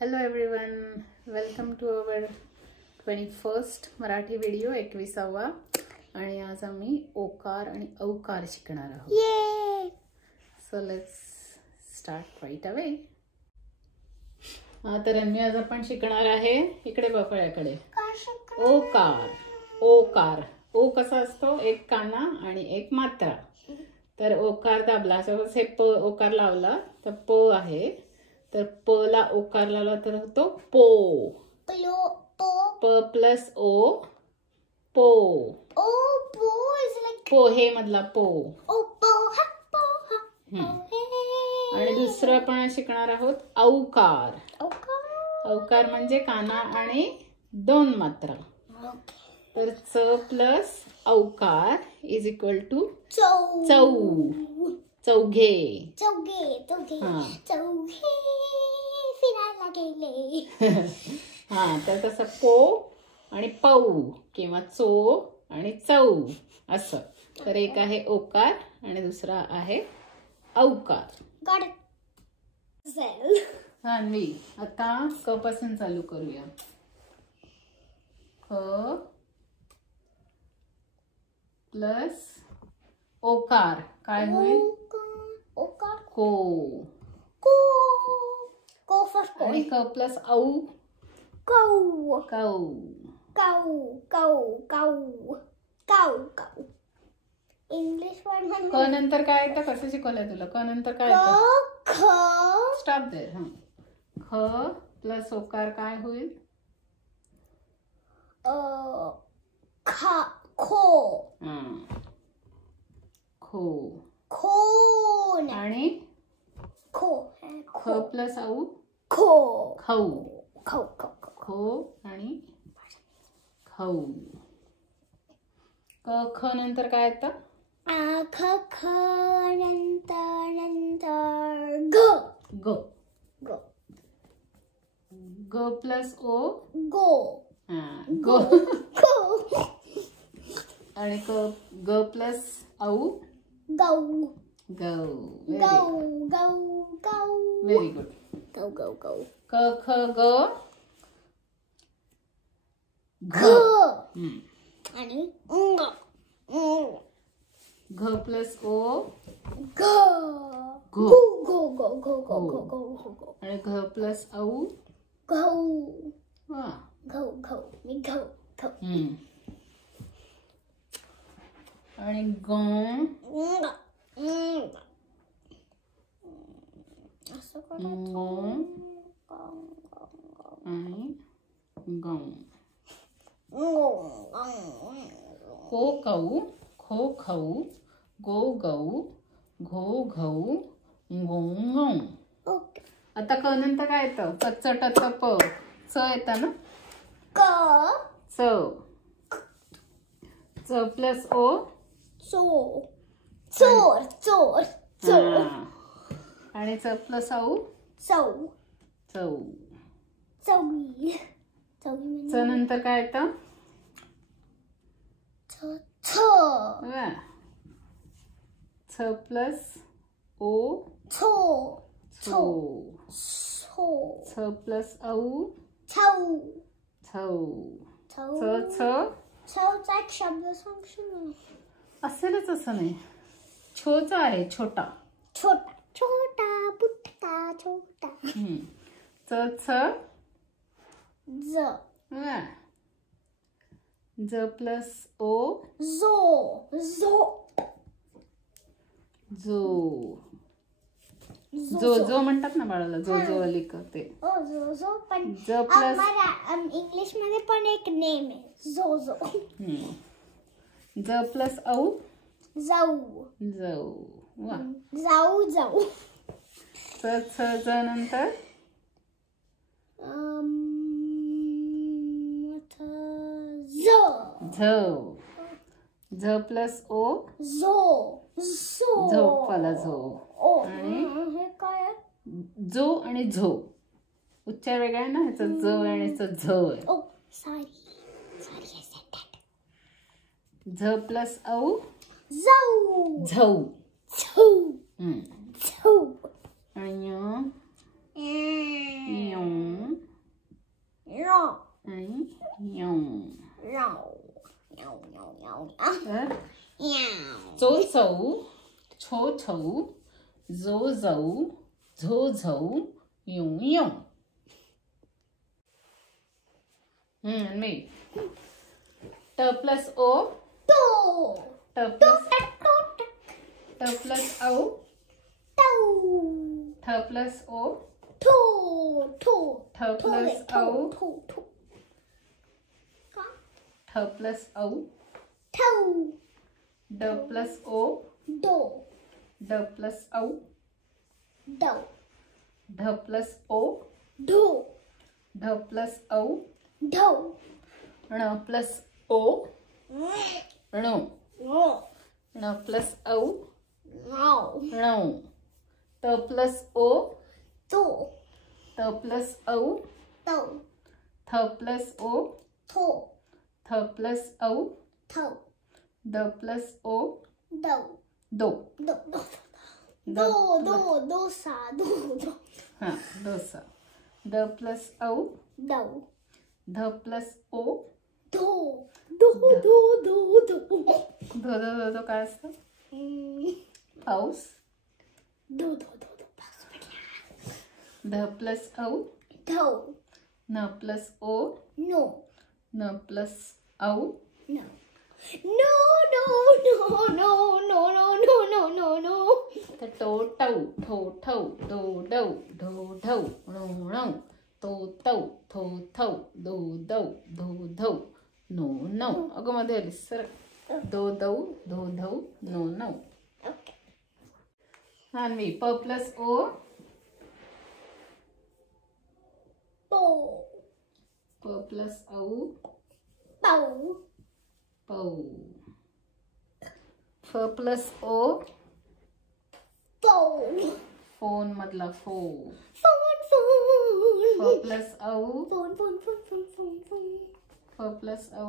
Hello everyone, welcome to our 21st Marathi video 21वा. आणि आज आम्ही ओकार आणि औकार शिकणार आहोत. So let's start right away. तर मी आज आपण शिकणार आहे, इकडे बफळ्याकडे, ओकार. ओकार ओ कसा असतो, एक काना आणि एक मात्रा. तर ओकार दाबला, हे प ओकार लावला तर प आहे, तर प ला ओकार लावला तर होतो पो. प प्लस ओ, पो. पोहे मधला पो. आणि दुसरं आपण शिकणार आहोत औकार. औकार म्हणजे काना आणि दोन मात्रा. तर च प्लस औकार इज इक्वल टू चौ. चौघे. हा, तर तसं पो आणि पौ किंवा चो आणि चौ असं. तर एक आहे ओकार आणि दुसरा आहे औकार. अन्वी, आता क पासून चालू करूया. क प्लस ओकार काय होईल? को. आणि क प्लस औ, कौ. English word. क नंतर काय येतं? कसं शिकवलंय तुला? क नंतर काय येतं? Stop there. ख प्लस ओकार काय होईल? खो. खो. आणि ख प्लस औ, खौ. खो आणि खौ. क ख नंतर काय येतं? ख नंतर ग. ग प्लस ओ, गो. गो. आणि ग प्लस औ, गौ. Very good. क ख ग, घ. आणि घ प्लस ओ, घो. आणि घ प्लस औ, घौ. आणि ग आणि गौ. को कौ, खो खौ, गो गौ, घो घौ, गो गौ. आता क नंतर काय येतं? च ट त प, च येतं ना? च. च प्लस ओ, चोर. आणि च प्लस औ, चौ. च नंतर काय येतं? छ प्लस ओ, छो. छ प्लस औ, छौ. छचा एक शब्द सांगशील? असेलच असं नाही. छोचा आहे, छोटा. बुटका छोटा. ज प्लस ओ, जो म्हणतात ना बाळाला, जो अली करते. ज प्लस इंग्लिश मध्ये पण एक नेम आहे, जो. ज प्लस औ, जाऊ. वा. जाऊ. ज नंतर झ प्लस ओ, झोपाला झो. आणि हे काय? जो आणि झो उच्चार वेगळा आहे ना, ह्याचा ज आणि ह्याचा झ आहे. झ प्लस औ, झौ. आणि आणि यौ. तर चो चौ, छो छौ, जो जौ, झो झौ, यौ यौ. मी ट प्लस ओ, ट प्लस औ, ठ प्लस ओ, ठ प्लस औ, ठ प्लस औ, ड प्लस ओ, ड प्लस औ, ढ प्लस ओ, ढ प्लस औ, ण प्लस ओ, णो, ण प्लस औ, णौ, त प्लस ओ, त प्लस औ, थ प्लस ओ, थ प्लस औ, द प्लस ओ, दो. हाँ, डोसा. द प्लस औ, ध प्लस ओ, धो काय असतं? पाऊस. ध प्लस औ, न प्लस ओ, न प्लस औ, तर टो टौ, ठो ठौ, डो डौ, ढो ढौ, णौ णौ, तो तौ, थो थौ, दो दौ, धो धौ, नो नौ. अगं मध्ये आलीस सर. दो दौ, धो धौ, नो नौ. हा मी प प्लस ओ, प प्लस औ, पौ. फ प्लस ओ, फोन मधला फो. फ प्लस औ, फ प्लस औ,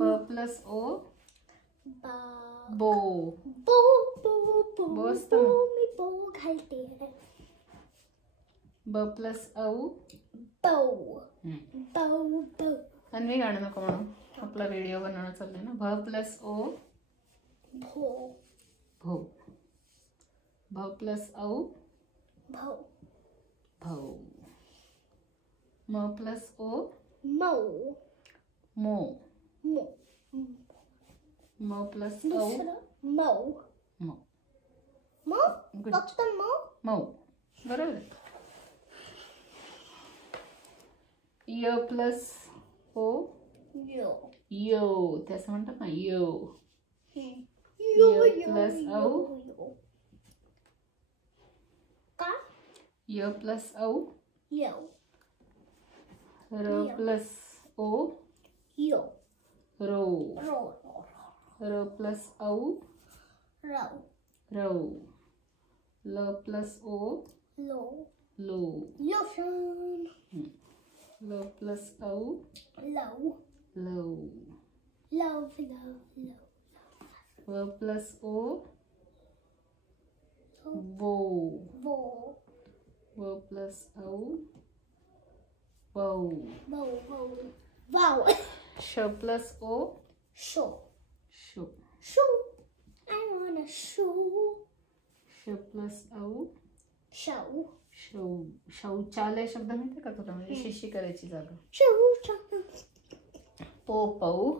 ब प्लस ओ, बो. बो असतं ना. मी बो घालते. ब प्लस औ, आणि मी गाणं नको म्हणू. आपला व्हिडिओ बनवणं चाललंय ना. भ प्लस ओ, भो. भ प्लस औ, भौ. म प्लस ओ, मो. म प्लस औ, मौ. मौ. बरोबर आहे. य प्लस ओ, यो. ते असं म्हणतात ना, यो. य प्लस औ, य प्लस औ, र प्लस ओ, रो. र प्लस औ, रौ. ल प्लस ओ, लो. ल प्लस औ, लव. व प्लस ओ, वो. व प्लस औ, वौ. श प्लस ओ, शो. I want a shoe. श प्लस औ, Show. शौचालय शब्द माहिती का तुला? म्हणजे शिशी करायची जागा. पो पौ,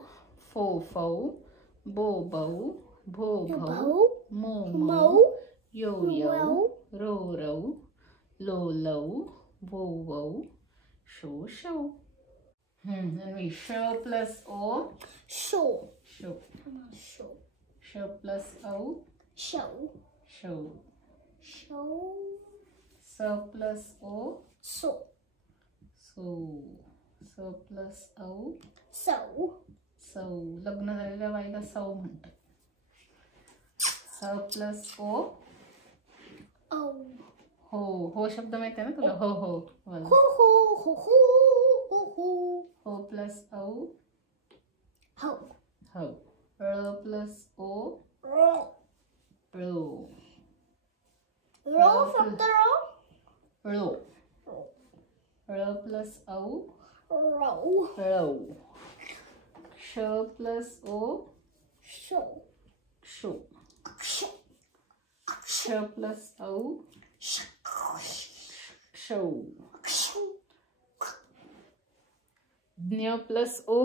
फो फौ, बो बौ, भो भौ, मो मौ, यो यौ, रो रौ, लो लौ, वो वौ, शो शौ. आणि श प्लस ओ, शो. श प्लस औ, शौ. स प्लस ओ, सो. स प्लस औ, सौ. लग्न झालेल्या बाईला सौ म्हणतात. स प्लस ओ, हो शब्द माहिती आहे ना तुला? हो प्लस औ, हो. ळ प्लस ओ, ळो. ळो. ळ प्लस औ Row. ळौ. क्ष प्लस ओ Show. क्षो. Ksho. क्ष प्लस औ क्षौ. Ksho. ज्ञ प्लस ओ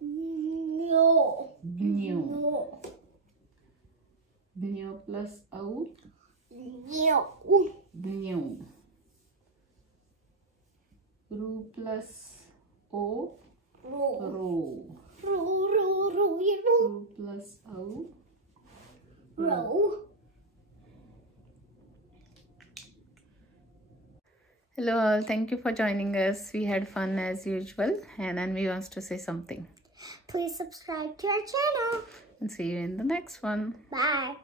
No. ज्ञो. No. ज्ञ प्लस औ No. ज्ञौ. रू प्लस ओ Row. रो. Row. You row. रू प्लस औ Row. Hello all, thank you for joining us. We had fun as usual, and Anvi wants to say something. Please subscribe to our channel. And see you in the next one. Bye.